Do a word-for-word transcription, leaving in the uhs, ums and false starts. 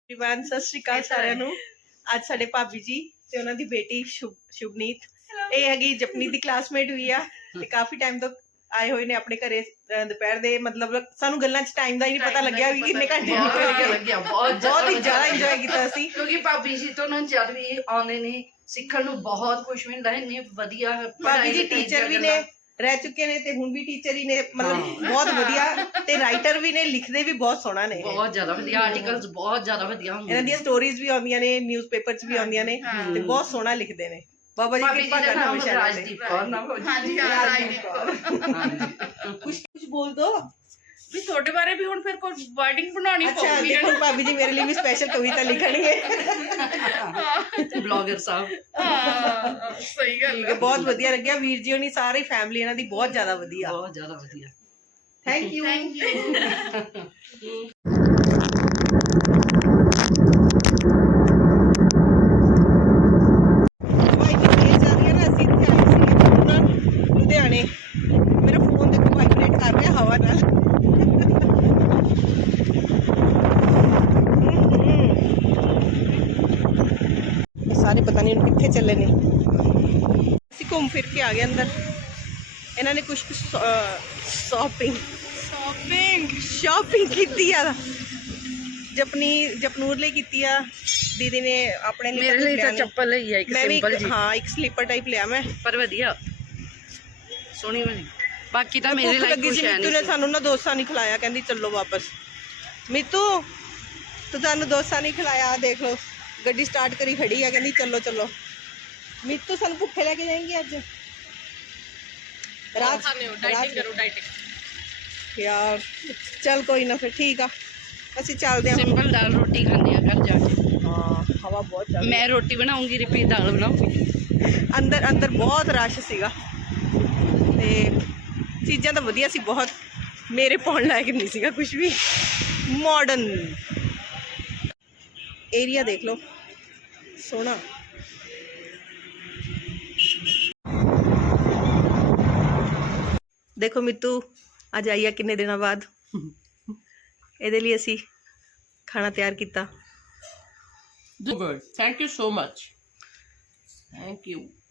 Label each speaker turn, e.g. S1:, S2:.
S1: Everyone सत श्री अकाल सारिਆਂ ਨੂੰ। ਅੱਜ ਸਾਡੇ ਭਾਬੀ ਜੀ ਤੇ ਉਹਨਾਂ ਦੀ ਬੇਟੀ ਸ਼ੁਭਨੀਤ ਇਹ ਹੈਗੀ ਜਪਨੀਤ ਦੀ ਕਲਾਸਮੇਟ ਵੀ ਆ ਤੇ ਕਾਫੀ ਟਾਈਮ ਤੋਂ ਆਏ ਹੋਏ ਨੇ ਆਪਣੇ ਘਰੇ ਦੁਪਹਿਰ ਦੇ ਮਤਲਬ ਸਾਨੂੰ ਗੱਲਾਂ 'ਚ ਟਾਈਮ ਦਾ ਹੀ ਨਹੀਂ ਪਤਾ ਲੱਗਿਆ ਵੀ ਕਿੰਨੇ ਘੰਟੇ
S2: ਲੱਗਿਆ। ਬਹੁਤ
S1: ਬਹੁਤ ਹੀ ਜ਼ਿਆਦਾ ਇੰਜੋਏ ਕੀਤਾ ਅਸੀਂ
S2: ਕਿਉਂਕਿ ਭਾਬੀ ਜੀ ਤੋਂ ਨਾ ਜਦ ਵੀ ਆਉਂਦੇ ਨੇ ਸਿੱਖਣ ਨੂੰ ਬਹੁਤ ਕੁਝ ਮਿਲਦਾ ਹੈ। ਇੰਨੇ ਵਧੀਆ
S1: ਭਾਬੀ ਜੀ ਟੀਚਰ ਵੀ ਨੇ ਰਹਿ ਚੁੱਕੇ ਨੇ ਤੇ ਹੁਣ ਵੀ ਟੀਚਰ ਹੀ ਨੇ ਮਤਲਬ ਬਹੁਤ ਵਧੀਆ ਤੇ ਰਾਈਟਰ ਵੀ ਨੇ ਲਿਖਦੇ ਵੀ ਬਹੁਤ ਸੋਹਣਾ ਨੇ
S2: ਬਹੁਤ ਜ਼ਿਆਦਾ ਵਧੀਆ ਆਰਟੀਕਲਸ ਬਹੁਤ ਜ਼ਿਆਦਾ ਵਧੀਆ ਹੁੰਦੇ
S1: ਇਹਨਾਂ ਦੀਆਂ ਸਟੋਰੀਜ਼ ਵੀ ਆਉਂਦੀਆਂ ਨੇ ਨਿਊਜ਼ਪੇਪਰ 'ਚ ਵੀ ਆਉਂਦੀਆਂ ਨੇ ਤੇ ਬਹੁਤ ਸੋਹਣਾ ਲਿਖਦੇ ਨੇ। ਬਾਬਾ ਜੀ ਕਿਰਪਾ ਕਰਨਾ ਹਮੇਸ਼ਾ
S2: ਰਾਜਦੀਪ ਕੌਰ ਨਾਮ
S1: ਹਾਂਜੀ ਰਾਜਦੀਪ ਕੌਰ ਕੁਝ ਕੁਝ ਬੋਲ ਦੋ
S3: ਵੀ ਤੁਹਾਡੇ ਬਾਰੇ ਵੀ ਹੁਣ ਫਿਰ ਕੋਈ ਵਰਡਿੰਗ ਬਣਾਉਣੀ ਪਊਗੀ।
S1: ਅੱਛਾ ਦੇਖੋ ਭਾਬੀ ਜੀ ਮੇਰੇ ਲਈ ਵੀ ਸਪੈਸ਼ਲ ਕਵਿਤਾ ਲਿਖਣਗੇ
S2: ਬਲੌਗਰ ਸਾਹਿਬ।
S3: ਹਾਂ ਸਹੀ ਗੱਲ ਹੈ।
S1: ਬਹੁਤ ਵਧੀਆ ਲੱਗਿਆ ਵੀਰ ਜੀ ਹੋਣੀ ਸਾਰੀ ਫੈਮਿਲੀ ਇਹਨਾਂ ਦੀ ਬਹੁਤ ਜ਼ਿਆਦਾ ਵਧੀਆ
S2: ਬਹੁਤ ਜ਼ਿਆਦਾ ਵਧੀਆ।
S1: Thank you
S3: thank you.
S1: ਲੁਧਿਆਣੇ ਮੇਰਾ ਫੋਨ ਦੇਖੋ ਵਾਈਬ੍ਰੇਟ ਕਰ ਰਿਹਾ ਹਵਾ ਨਾਲ। ਸਾਰੇ ਪਤਾ ਨਹੀਂ ਕਿੱਥੇ ਚੱਲੇ ਨੇ। ਅਸੀਂ ਘੁੰਮ ਫਿਰ ਕੇ ਆ ਗਏ ਅੰਦਰ। ਇਹਨਾਂ ਨੇ ਕੁਝ ਸ਼ਾਪਿੰਗ ਸ਼ਾਪਿੰਗ ਸ਼ਾਪਿੰਗ ਕੀਤੀ ਆ ਜਪਨੀ ਜਪਨੂਰ ਲਈ ਕੀਤੀ ਆ। ਦੀਦੀ ਨੇ ਆਪਣੇ ਲਈ
S2: ਮੇਰੇ ਲਈ ਤਾਂ ਚੱਪਲ ਲਈ ਆ ਇੱਕ ਸਿੰਪਲ ਜੀ।
S1: ਹਾਂ ਇੱਕ ਸਲੀਪਰ ਟਾਈਪ ਲਿਆ ਮੈਂ
S2: ਪਰ ਵਧੀਆ ਸੋਹਣੀ ਬਣੀ। ਬਾਕੀ ਤਾਂ ਮੇਰੇ ਲਈ ਕੁਝ ਹੈ
S1: ਨਹੀਂ। ਨੇ ਸਾਨੂੰ ਨਾ ਡੋਸਾ ਨਹੀਂ ਖਿਲਾਇਆ ਕਹਿੰਦੀ ਚੱਲੋ ਵਾਪਸ। ਮਿੱਤੂ ਤੂੰ ਤੁਹਾਨੂੰ ਡੋਸਾ ਨਹੀਂ ਖਿਲਾਇਆ ਦੇਖ ਲਓ ਗੱਡੀ ਸਟਾਰਟ ਕਰੀ ਖੜੀ ਆ ਕਹਿੰਦੀ ਚੱਲੋ ਚੱਲੋ। ਮਿੱਤੂ ਸਾਨੂੰ ਭੁੱਖੇ ਲੈ ਕੇ ਜਾਏਂਗੇ ਅੱਜ ਰਾਤ
S3: ਡਾਈਟਿੰਗ ਕਰੋ ਡਾਈਟਿੰਗ
S1: ਯਾਰ। ਚੱਲ ਕੋਈ ਨਾ ਫਿਰ ਠੀਕ ਆ ਅਸੀਂ ਚੱਲਦੇ ਹਾਂ।
S2: ਸਿੰਪਲ ਦਾਲ ਰੋਟੀ ਖਾਂਦੇ ਆ ਘਰ ਜਾ ਕੇ।
S1: ਹਾਂ ਹਵਾ ਬਹੁਤ ਚੱਲ
S2: ਮੈਂ ਰੋਟੀ ਬਣਾਉਂਗੀ ਰਿਪੀ ਦਾਲ ਬਣਾਉਂਗੀ।
S1: ਅੰਦਰ ਅੰਦਰ ਬਹੁਤ ਰਸ਼ ਸੀਗਾ ਤੇ ਚੀਜ਼ਾਂ ਤਾਂ ਵਧੀਆ ਸੀ ਬਹੁਤ। ਮੇਰੇ ਪਾਉਣ ਲਾਇਕ ਨਹੀਂ ਸੀਗਾ ਕੁਝ ਵੀ। ਮਾਡਰਨ ਏਰੀਆ ਦੇਖ ਲਓ ਸੋਹਣਾ। ਦੇਖੋ ਮਿੱਤੂ ਅੱਜ ਆਈ ਆ ਕਿੰਨੇ ਦਿਨਾਂ ਬਾਅਦ। ਇਹਦੇ ਲਈ ਅਸੀਂ ਖਾਣਾ ਤਿਆਰ ਕੀਤਾ।
S3: Good. Thank you so much. Thank you.